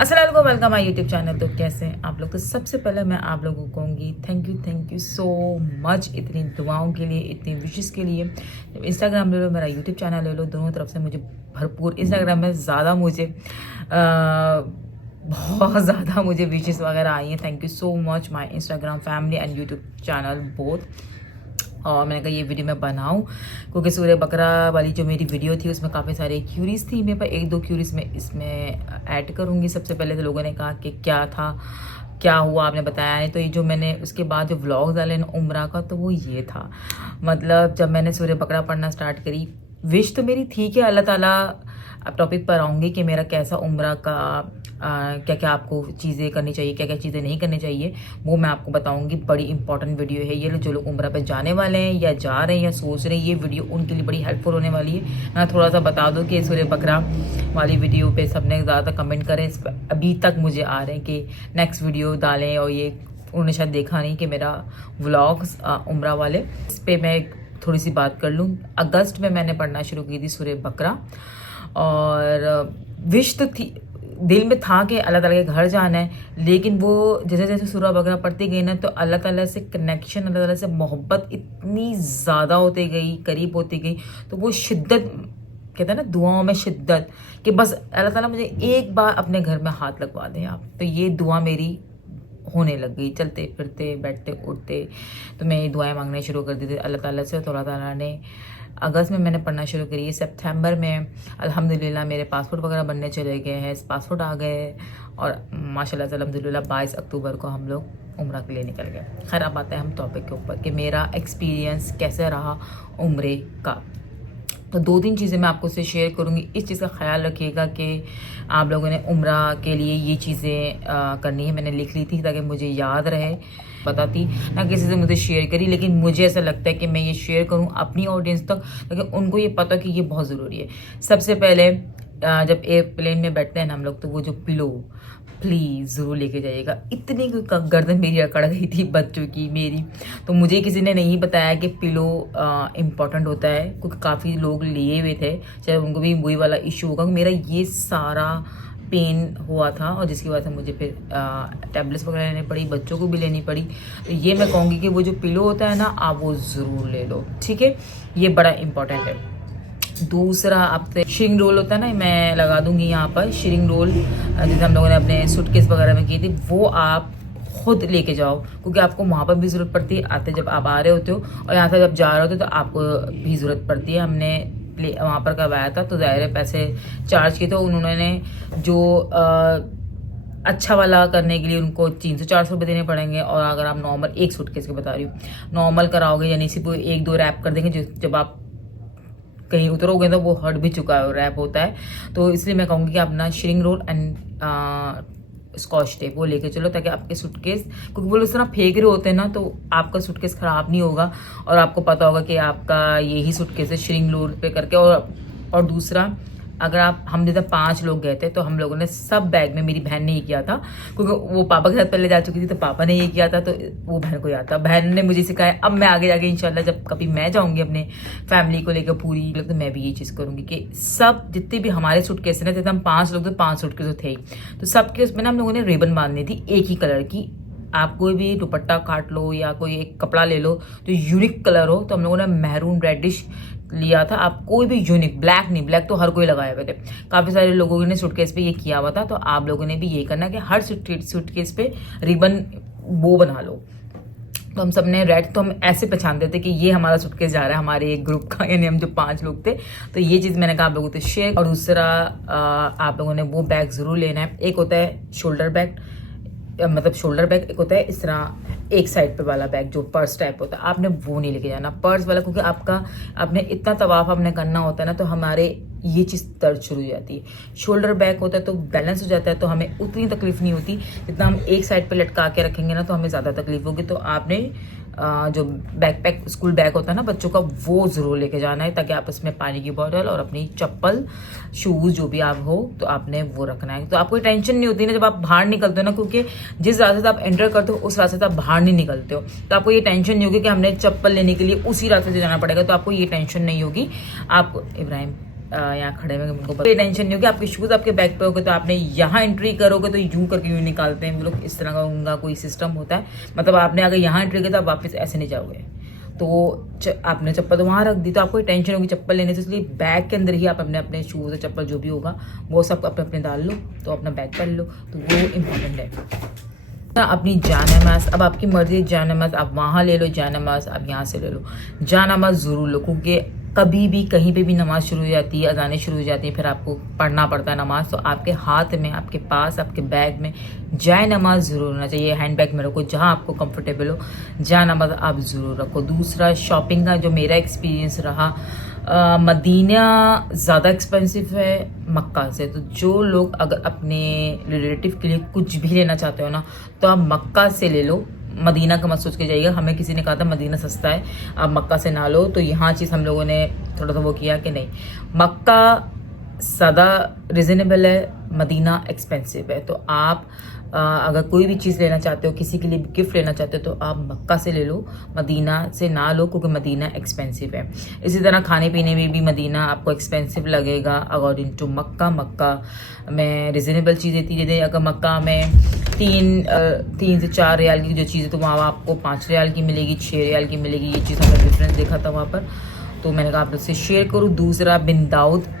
अस्सलाम वालेकुम, welcome my YouTube channel. तो कैसे हैं आप लोग? तो सबसे पहले मैं आप लोगों को कहूँगी थैंक यू सो मच इतनी दुआओं के लिए, इतनी विशेस के लिए। इंस्टाग्राम ले लो, मेरा यूट्यूब चैनल ले लो, दोनों तरफ से मुझे भरपूर, इंस्टाग्राम में ज़्यादा मुझे बहुत ज़्यादा मुझे विशेस वगैरह आई हैं। Thank you so much my Instagram family and YouTube channel both. और मैंने कहा ये वीडियो मैं बनाऊं क्योंकि सूर्य बकरा वाली जो मेरी वीडियो थी उसमें काफ़ी सारे क्यूरीज थी मेरे पास। एक दो क्यूरीज में इसमें ऐड करूंगी। सबसे पहले तो लोगों ने कहा कि क्या था, क्या हुआ, आपने बताया नहीं। तो ये जो मैंने उसके बाद जो व्लॉग डाले ना उम्रा का, तो वो ये था। मतलब जब मैंने सूर्य बकरा पढ़ना स्टार्ट करी, विश तो मेरी थी कि अल्लाह ताला, अब टॉपिक पर आऊँगी कि मेरा कैसा उम्रा का क्या क्या आपको चीज़ें करनी चाहिए, क्या क्या चीज़ें नहीं करनी चाहिए, वो मैं आपको बताऊंगी। बड़ी इंपॉर्टेंट वीडियो है ये। जो लोग उम्रा पे जाने वाले हैं या जा रहे हैं या सोच रहे हैं, ये वीडियो उनके लिए बड़ी हेल्पफुल होने वाली है। मैं थोड़ा सा बता दूं कि सूर्य बकरा वाली वीडियो पे सबने ज़्यादा कमेंट करें। अभी तक मुझे आ रहे हैं कि नेक्स्ट वीडियो डालें, और ये उन्होंने शायद देखा नहीं कि मेरा व्लॉग्स उम्रा वाले, इस पर मैं थोड़ी सी बात कर लूँ। अगस्त में मैंने पढ़ना शुरू की थी सूर्य बकरा, और विश तो थी, दिल में था कि अल्लाह ताला के घर जाना है। लेकिन वो जैसे जैसे सूरह बकरा पढ़ती गई ना, तो अल्लाह ताला से कनेक्शन, अल्लाह ताला से मोहब्बत इतनी ज़्यादा होती गई, करीब होती गई। तो वो शिद्दत, कहते हैं ना दुआओं में शिद्दत, कि बस अल्लाह ताला मुझे एक बार अपने घर में हाथ लगवा दें आप। तो ये दुआ मेरी होने लग गई। चलते फिरते बैठते उठते तो मैं ये दुआएं मांगने शुरू कर दी थी अल्लाह ताला से। तो अल्लाह ताला ने, अगस्त में मैंने पढ़ना शुरू करी, सितंबर में अल्हम्दुलिल्लाह मेरे पासपोर्ट वगैरह बनने चले गए हैं, पासपोर्ट आ गए, और माशाल्लाह से अल्हम्दुलिल्लाह 22 अक्टूबर को हम लोग उम्रा के लिए निकल गए। खैर अब आते हैं हम टॉपिक के ऊपर कि मेरा एक्सपीरियंस कैसे रहा उम्रे का। तो दो तीन चीज़ें मैं आपको से शेयर करूँगी। इस चीज़ का ख्याल रखिएगा कि आप लोगों ने उम्रा के लिए ये चीज़ें करनी है। मैंने लिख ली थी ताकि मुझे याद रहे, बताती ना किसी से मुझे शेयर करी, लेकिन मुझे ऐसा लगता है कि मैं ये शेयर करूँ अपनी ऑडियंस तक, ताकि उनको ये पता कि ये बहुत ज़रूरी है। सबसे पहले जब एयरप्लेन में बैठते हैं ना हम लोग, तो वो जो पिलो प्लीज़ ज़रूर लेके जाइएगा। इतनी गर्दन मेरी अकड़ गई थी बच्चों की मेरी, तो मुझे किसी ने नहीं बताया कि पिलो इम्पॉर्टेंट होता है, क्योंकि काफ़ी लोग लिए हुए थे, चाहे उनको भी वही वाला इशू होगा। मेरा ये सारा पेन हुआ था, और जिसकी वजह से मुझे फिर टैबलेट्स वगैरह लेनी पड़ी, बच्चों को भी लेनी पड़ी। तो ये मैं कहूँगी कि वो जो पिलो होता है ना, आप वो ज़रूर ले लो, ठीक है? ये बड़ा इंपॉर्टेंट है। दूसरा, आप शिरिंग रोल होता है ना, मैं लगा दूंगी यहाँ पर शिरिंग रोल, जैसे हम लोगों ने अपने सूटकेस वगैरह में की थी, वो आप खुद लेके जाओ, क्योंकि आपको वहाँ पर भी ज़रूरत पड़ती है। आते जब आप आ रहे होते हो और यहाँ से जब जा रहे होते हो तो आपको भी ज़रूरत पड़ती है। हमने वहाँ पर करवाया था, तो ज़ाहिर है पैसे चार्ज किए, तो उन्होंने जो अच्छा वाला करने के लिए उनको 300-400 रुपये देने पड़ेंगे। और अगर आप नॉर्मल, एक सूटकेस के बता रही हूँ, नॉर्मल कराओगे यानी सिर्फ 1-2 रैप कर देंगे, जब आप कहीं उतरोगे तो वो हट भी चुका है, रैप होता है। तो इसलिए मैं कहूँगी कि अपना Tshering role and scotch tape वो लेके चलो, ताकि आपके सूटकेस, क्योंकि वो इस तरह फेंक रहे होते हैं ना, तो आपका सूटकेस ख़राब नहीं होगा और आपको पता होगा कि आपका यही सूटकेस है, शिरिंग रोल पे करके। और दूसरा, अगर हम जैसे 5 लोग गए थे, तो हम लोगों ने सब बैग में, मेरी बहन ने ये किया था क्योंकि वो पापा के साथ पहले जा चुकी थी, तो पापा ने ये किया था, तो वो बहन को याद था, बहन ने मुझे सिखाया। अब मैं आगे जाके इंशाल्लाह जब कभी मैं जाऊंगी अपने फैमिली को लेकर पूरी, तो मैं भी ये चीज़ करूंगी कि सब जितने भी हमारे सूटकेस ना, जैसे हम 5 लोग, तो 5 सूटकेस तो थे ही, तो सबके उसमें ना हम लोगों ने रिबन बांधनी थी एक ही कलर की। आप कोई भी दुपट्टा काट लो या कोई एक कपड़ा ले लो जो यूनिक कलर हो, तो हम लोगों ने मैरून रेडिश लिया था। आप कोई भी यूनिक, ब्लैक नहीं, ब्लैक तो हर कोई लगाए हुए थे, काफ़ी सारे लोगों ने सूटकेस पे ये किया हुआ था। तो आप लोगों ने भी ये करना कि हर सूटकेस पे रिबन वो बना लो। तो हम सब ने रेड, तो हम ऐसे पहचानते थे कि ये हमारा सूटकेस जा रहा है हमारे एक ग्रुप का, यानी हम जो 5 लोग थे। तो ये चीज़ मैंने कहा आप लोगों से शेयर। और दूसरा, आप लोगों ने वो बैग ज़रूर लेना है। एक होता है शोल्डर बैग, मतलब शोल्डर बैग, एक होता है इस तरह एक साइड पे वाला बैग जो पर्स टाइप होता है, आपने वो नहीं लेके जाना पर्स वाला, क्योंकि आपने इतना तवाफ आपने करना होता है ना, तो हमारे ये चीज़ दर्द शुरू हो जाती है। शोल्डर बैग होता है तो बैलेंस हो जाता है, तो हमें उतनी तकलीफ नहीं होती। जितना हम एक साइड पे लटका के रखेंगे ना, तो हमें ज़्यादा तकलीफ होगी। तो आपने जो बैकपैक, स्कूल बैग होता है ना बच्चों का, वो ज़रूर लेके जाना है, ताकि आप इसमें पानी की बोतल और अपनी चप्पल, शूज़ जो भी आप हो, तो आपने वो रखना है। तो आपको टेंशन नहीं होती ना जब आप बाहर निकलते हो ना, क्योंकि जिस रास्ते से आप एंटर करते हो उस रास्ते से आप बाहर नहीं निकलते हो, तो आपको ये टेंशन नहीं होगी कि हमने चप्पल लेने के लिए उसी रास्ते से जाना पड़ेगा। तो आपको ये टेंशन नहीं होगी। आप इब्राहिम यहाँ खड़े में, उनको कोई टेंशन नहीं होगी। आपके शूज़ आपके बैग पे होगे तो आपने यहाँ एंट्री करोगे तो यूं करके यूं निकालते हैं वो लोग, इस तरह का उनका कोई सिस्टम होता है। मतलब आपने अगर यहाँ एंट्री की तो आप वापस ऐसे नहीं जाओगे। तो आपने चप्पल तो वहाँ रख दी तो आपको टेंशन होगी चप्पल लेने से, इसलिए बैग के अंदर ही आप अपने अपने शूज़ और चप्पल जो भी होगा वो सब अपने अपने डाल लो, तो अपना बैग कर लो, तो वो इम्पोर्टेंट है। अपनी जान नमाज, अब आपकी मर्जी, जान नमाज आप वहाँ ले लो, जान नमाज आप यहाँ से ले लो। जान नमाज ज़रूर लो, क्योंकि कभी भी कहीं पे भी नमाज शुरू हो जाती है, अजानें शुरू हो जाती हैं, फिर आपको पढ़ना पड़ता है नमाज, तो आपके हाथ में, आपके पास, आपके बैग में जाए नमाज ज़रूर होना चाहिए। हैंड बैग में रखो, जहाँ आपको कंफर्टेबल हो जाए नमाज आप ज़रूर रखो। दूसरा, शॉपिंग का जो मेरा एक्सपीरियंस रहा, मदीना ज़्यादा एक्सपेंसिव है मक्का से। तो जो लोग अगर अपने रिलेटिव के लिए कुछ भी लेना चाहते हो ना, तो आप मक्का से ले लो, मदीना का मत सोच के जाइएगा। हमें किसी ने कहा था मदीना सस्ता है, आप मक्का से ना लो, तो यहाँ चीज़ हम लोगों ने थोड़ा सा वो किया कि नहीं, मक्का ज़्यादा रिजनेबल है, मदीना एक्सपेंसिव है। तो आप अगर कोई भी चीज़ लेना चाहते हो, किसी के लिए गिफ्ट लेना चाहते हो, तो आप मक्का से ले लो, मदीना से ना लो, क्योंकि मदीना एक्सपेंसिव है। इसी तरह खाने पीने में भी मदीना आपको एक्सपेंसिव लगेगा अकॉर्डिंग टू मक्का। मक्का में रिजनेबल चीज़ें थी, जैसे अगर मक्का में 3 से 4 रियाल की जो चीज़ है तो वहाँ आपको 5 रियाल की मिलेगी, 6 रियाल की मिलेगी। ये चीज़ हमने डिफरेंस देखा था वहाँ पर, तो मैंने कहा आप लोग से शेयर करूँ। दूसरा, बिन दाऊद,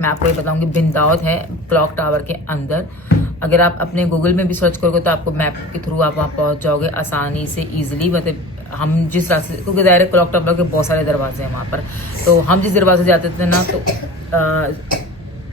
मैं आपको ये बताऊंगी, बिन दाऊद है क्लॉक टावर के अंदर। अगर आप अपने गूगल में भी सर्च करोगे तो आपको मैप के थ्रू आप वहाँ पहुँच जाओगे आसानी से, ईजिली। मतलब हम जिस रास्ते, क्योंकि दायरे क्लॉक टावर के बहुत सारे दरवाजे हैं वहाँ पर, तो हम जिस दरवाजे जाते थे ना, तो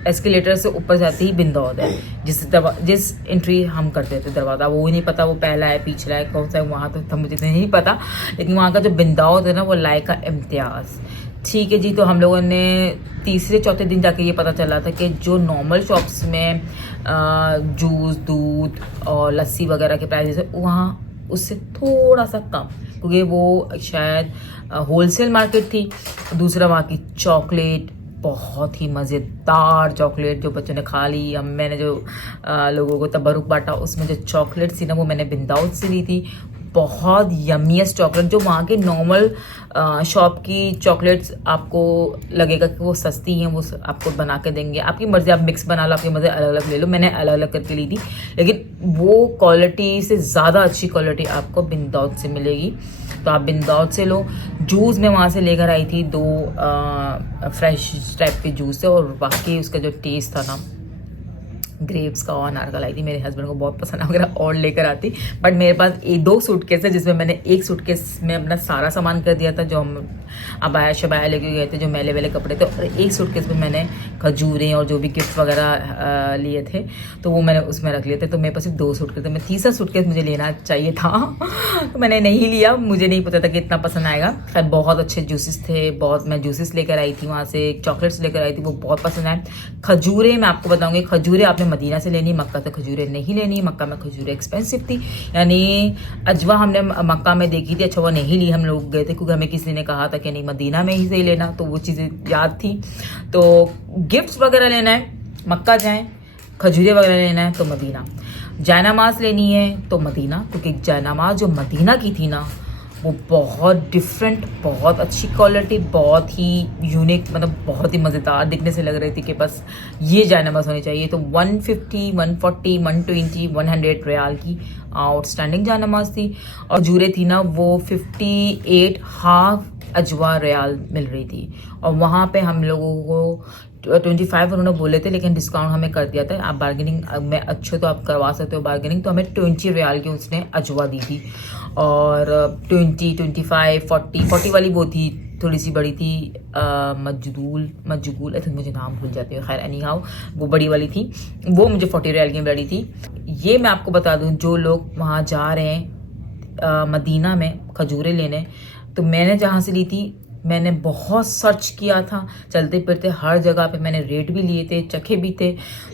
एस्केलेटर से ऊपर जाते ही बिन दाऊद है, जिस एंट्री हम करते थे दरवाज़ा, वो ही नहीं पता वो पहला है पिछला है कौन सा है, वहाँ तो मुझे नहीं पता, लेकिन वहाँ का जो बिन दाऊद है ना, वो लायक का इम्तियाज़। ठीक है जी, तो हम लोगों ने तीसरे चौथे दिन जाके ये पता चला था कि जो नॉर्मल शॉप्स में जूस, दूध और लस्सी वगैरह के प्राइस है, वहाँ उससे थोड़ा सा कम, क्योंकि वो शायद होलसेल मार्केट थी। दूसरा, वहाँ की चॉकलेट, बहुत ही मज़ेदार चॉकलेट जो बच्चों ने खा ली। मैंने जो लोगों को तबरुक बांटा, उसमें जो चॉकलेट थी ना, वो मैंने बिन दाऊद से ली थी। बहुत यमीएस्ट चॉकलेट, जो वहाँ के नॉर्मल शॉप की चॉकलेट्स आपको लगेगा कि वो सस्ती हैं, वो आपको बना के देंगे। आपकी मर्ज़ी, आप मिक्स बना लो, आपकी मर्ज़ी अलग अलग ले लो। मैंने अलग अलग करके ली थी, लेकिन वो क्वालिटी से ज़्यादा अच्छी क्वालिटी आपको बिन दाऊद से मिलेगी, तो आप बिन दाऊद से लो। जूस मैं वहाँ से लेकर आई थी 2 फ्रेश टाइप के जूस थे, और बाकी उसका जो टेस्ट था ना, ग्रेप्स का और अनार का लाई थी। मेरे हस्बैंड को बहुत पसंद है, वगैरह और लेकर आती। बट मेरे पास 2 सूटकेस है, जिसमें मैंने एक सूटकेस में अपना सारा सामान कर दिया था, जो हम अबाया शबाया लेके गए थे, जो मैले वेले कपड़े थे, और एक सूटकेस में मैंने खजूरें और जो भी गिफ्ट वगैरह लिए थे, तो वो मैंने उसमें रख लिए थे। तो मेरे पास सिर्फ 2 सूटकेस थे। मैं तीसरा सूटकेस मुझे लेना चाहिए था तो मैंने नहीं लिया, मुझे नहीं पता था कि इतना पसंद आएगा। खैर बहुत अच्छे जूसेस थे, बहुत, मैं जूसेस लेकर आई थी वहाँ से, चॉकलेट्स लेकर आई थी, वो बहुत पसंद आए। खजूरें मैं आपको बताऊँगी, खजूरें आपने मदीना से लेनी, मक्का से खजूरें नहीं लेनी। मक्का में खजूरें एक्सपेंसिव थी, यानी अजवा हमने मक्का में देखी थी, अच्छा वो नहीं ली, हम लोग गए थे क्योंकि हमें किसी ने कहा था कि नहीं मदीना में ही से लेना, तो वो चीज़ें याद थी। तो गिफ्ट्स वगैरह लेना है मक्का जाएं, खजूरें वगैरह लेना है तो मदीना, जायनमाज लेनी है तो मदीना, क्योंकि जायनमाज जो मदीना की थी ना, वो बहुत डिफरेंट, बहुत अच्छी क्वालिटी, बहुत ही यूनिक, मतलब बहुत ही मज़ेदार दिखने से लग रही थी कि बस ये जायनमाज़ होनी चाहिए। तो 150, 140, 120, 100 रियाल की आउटस्टैंडिंग जायनमाज़ थी, और जूरे थी ना वो 58 हाफ अजवा रियाल मिल रही थी। और वहाँ पे हम लोगों को 25 उन्होंने बोले थे, लेकिन डिस्काउंट हमें कर दिया था। आप बार्गेनिंग में अच्छे तो आप करवा सकते हो बार्गेनिंग, तो हमें 20 रियाल की उसने अजवा दी थी, और 20, 25, 40 वाली वो थी, थोड़ी सी बड़ी थी, मजगूल आई थिंक, मुझे नाम भूल जाती है। खैर एनी हाउ, वो बड़ी वाली थी, वो मुझे 40 रियाल की बड़ी थी। ये मैं आपको बता दूँ, जो लोग वहाँ जा रहे हैं मदीना में खजूरें लेने, तो मैंने जहाँ से ली थी, मैंने बहुत सर्च किया था, चलते फिरते हर जगह पे मैंने रेट भी लिए थे, चखे भी थे।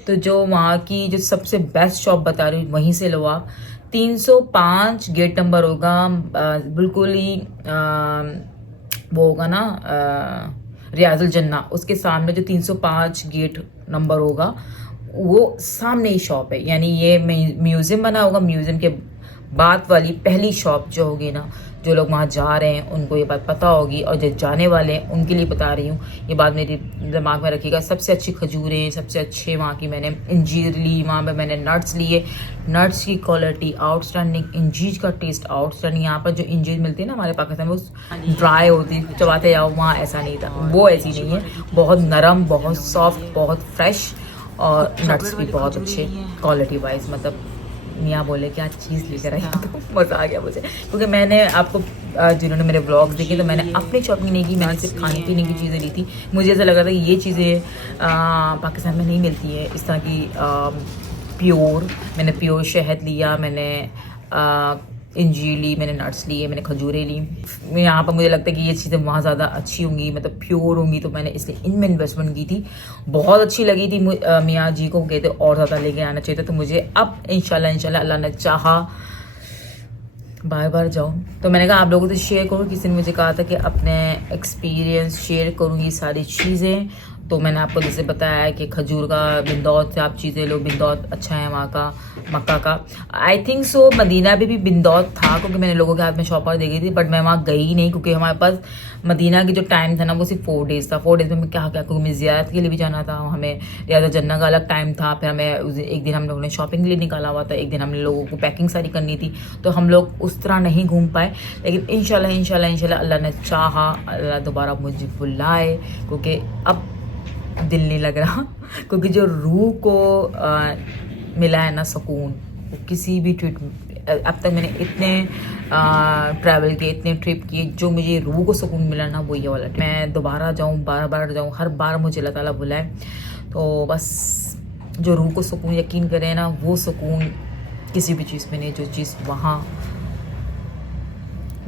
तो जो वहाँ की जो सबसे बेस्ट शॉप बता रही हूँ, वहीं से लो आप। 305 गेट नंबर होगा, बिल्कुल ही वो होगा ना रियाजुल जन्ना, उसके सामने जो 305 गेट नंबर होगा, वो सामने ही शॉप है। यानी ये म्यूज़ियम बना होगा, म्यूज़ियम के बाद वाली पहली शॉप जो होगी ना, जो लोग वहाँ जा रहे हैं उनको ये बात पता होगी, और जो जाने वाले हैं उनके लिए बता रही हूँ, ये बात मेरे दिमाग में रखिएगा। सबसे अच्छी खजूरें, सबसे अच्छे वहाँ की मैंने इंजीर ली, वहाँ पर मैंने नट्स लिए, नट्स की क्वालिटी आउटस्टैंडिंग, इंजीर का टेस्ट आउटस्टैंडिंग। यहाँ पर जो इंजीर मिलती है ना हमारे पाकिस्तान में, वो ड्राई होती, चबाते जाओ, वहाँ ऐसा नहीं था, वो ऐसी नहीं है, बहुत नरम, बहुत सॉफ्ट, बहुत फ्रेश, और नट्स भी बहुत अच्छे क्वालिटी वाइज। मतलब मियाँ बोले क्या चीज़ लेकर आई, तो मज़ा आ गया मुझे, क्योंकि मैंने आपको जिन्होंने मेरे ब्लॉग्स देखे तो मैंने अपनी शॉपिंग नहीं की, मैंने सिर्फ खाने पीने की चीज़ें ली थी। मुझे ऐसा लगा था कि ये चीज़ें पाकिस्तान में नहीं मिलती है इस तरह की प्योर। मैंने प्योर शहद लिया, मैंने इंजीर ली, मैंने नट्स लिए, मैंने खजूरें ली। यहाँ पर मुझे लगता है कि ये चीज़ें वहाँ ज़्यादा अच्छी होंगी, मतलब प्योर होंगी, तो मैंने इसलिए इनमें इन्वेस्टमेंट की थी। बहुत अच्छी लगी थी। मियाँ जी को कहते और ज़्यादा लेके आना चाहिए था, तो मुझे अब इंशाल्लाह अल्लाह ने चाहा बार बार जाऊँ। तो मैंने कहा आप लोगों से शेयर करूँ, किसी ने मुझे कहा था कि अपने एक्सपीरियंस शेयर करूँ ये सारी चीज़ें। तो मैंने आपको जैसे बताया है कि खजूर का बिंदौत से आप चीज़ें लो, बिंदौत अच्छा है वहाँ का, मक्का का। आई थिंक सो मदीना में भी बिंदौत था, क्योंकि मैंने लोगों के हाथ में शॉपर देखी थी, बट मैं वहाँ गई ही नहीं, क्योंकि हमारे पास मदीना की जो टाइम था ना वो सिर्फ 4 डेज़ था। 4 डेज़ में क्या क्या, क्योंकि हमें ज़ियारत के लिए भी जाना था, हमें रियाद जन्नत का अलग टाइम था, फिर हमें एक दिन हम लोगों ने शॉपिंग के लिए निकाला हुआ था, एक दिन हम लोगों को पैकिंग सारी करनी थी, तो हम लोग उस तरह नहीं घूम पाए। लेकिन इंशाल्लाह अल्लाह ने चाहा, अल्लाह दोबारा मुझे बुलाए, क्योंकि अब दिल नहीं लग रहा, क्योंकि जो रूह को मिला है ना सुकून, वो किसी भी ट्रिप, अब तक मैंने इतने ट्रैवल किए, इतने ट्रिप किए, जो मुझे रूह को सुकून मिला ना वो ये वाला। मैं दोबारा जाऊँ, बार बार जाऊँ, हर बार मुझे अल्लाह ताला बुलाए। तो बस जो रूह को सुकून, यकीन करें ना, वो सुकून किसी भी चीज़ में नहीं, जो चीज़ वहाँ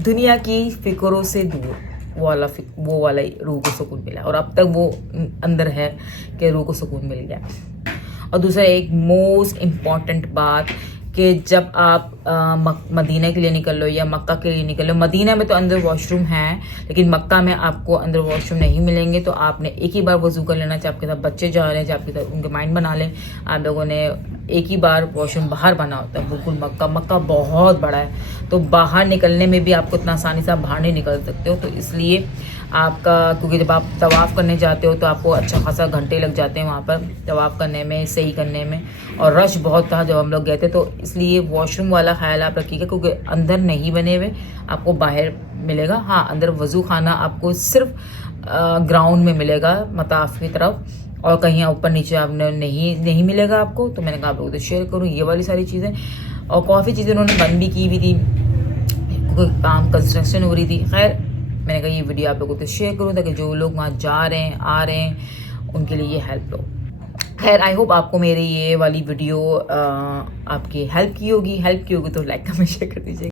दुनिया की फ़िक्रों से दूर, वो वाला रूह को सुकून मिला, और अब तक वो अंदर है कि रूह को सुकून मिल गया। और दूसरा एक मोस्ट इम्पॉर्टेंट बात कि जब आप मदीना के लिए निकल लो या मक्का के लिए निकल लो, मदीना में तो अंदर वॉशरूम है, लेकिन मक्का में आपको अंदर वॉशरूम नहीं मिलेंगे, तो आपने एक ही बार वजू कर लेना। चाहे आपके साथ बच्चे जा रहे हैं, चाहे आपके साथ उनके माइंड बना लें, आप लोगों ने एक ही बार वॉशरूम बाहर बना होता है, बिल्कुल। मक्का बहुत बड़ा है, तो बाहर निकलने में भी आपको इतना आसानी से आप बाहर नहीं निकल सकते हो, तो इसलिए आपका, क्योंकि जब आप तवाफ़ करने जाते हो तो आपको अच्छा खासा घंटे लग जाते हैं वहाँ पर तवाफ़ करने में, सही करने में, और रश बहुत था जब हम लोग गए थे, तो इसलिए वॉशरूम वाला ख्याल आप रखिएगा, क्योंकि अंदर नहीं बने हुए, आपको बाहर मिलेगा। हाँ, अंदर वज़ू खाना आपको सिर्फ ग्राउंड में मिलेगा मताफ की तरफ, और कहीं ऊपर नीचे आपने नहीं मिलेगा आपको। तो मैंने कहा आप लोगों से शेयर करूँ ये वाली सारी चीज़ें। और काफ़ी चीज़ें उन्होंने बंद भी की हुई थी, काम कंस्ट्रक्शन हो रही थी। खैर मैंने कहा ये वीडियो आप लोगों को शेयर करूँ, ताकि जो लोग वहाँ जा रहे हैं, आ रहे हैं, उनके लिए ये हेल्प हो। खैर आई होप आपको मेरी ये वाली वीडियो आपकी हेल्प की होगी तो लाइक कमेंट शेयर कर दीजिए।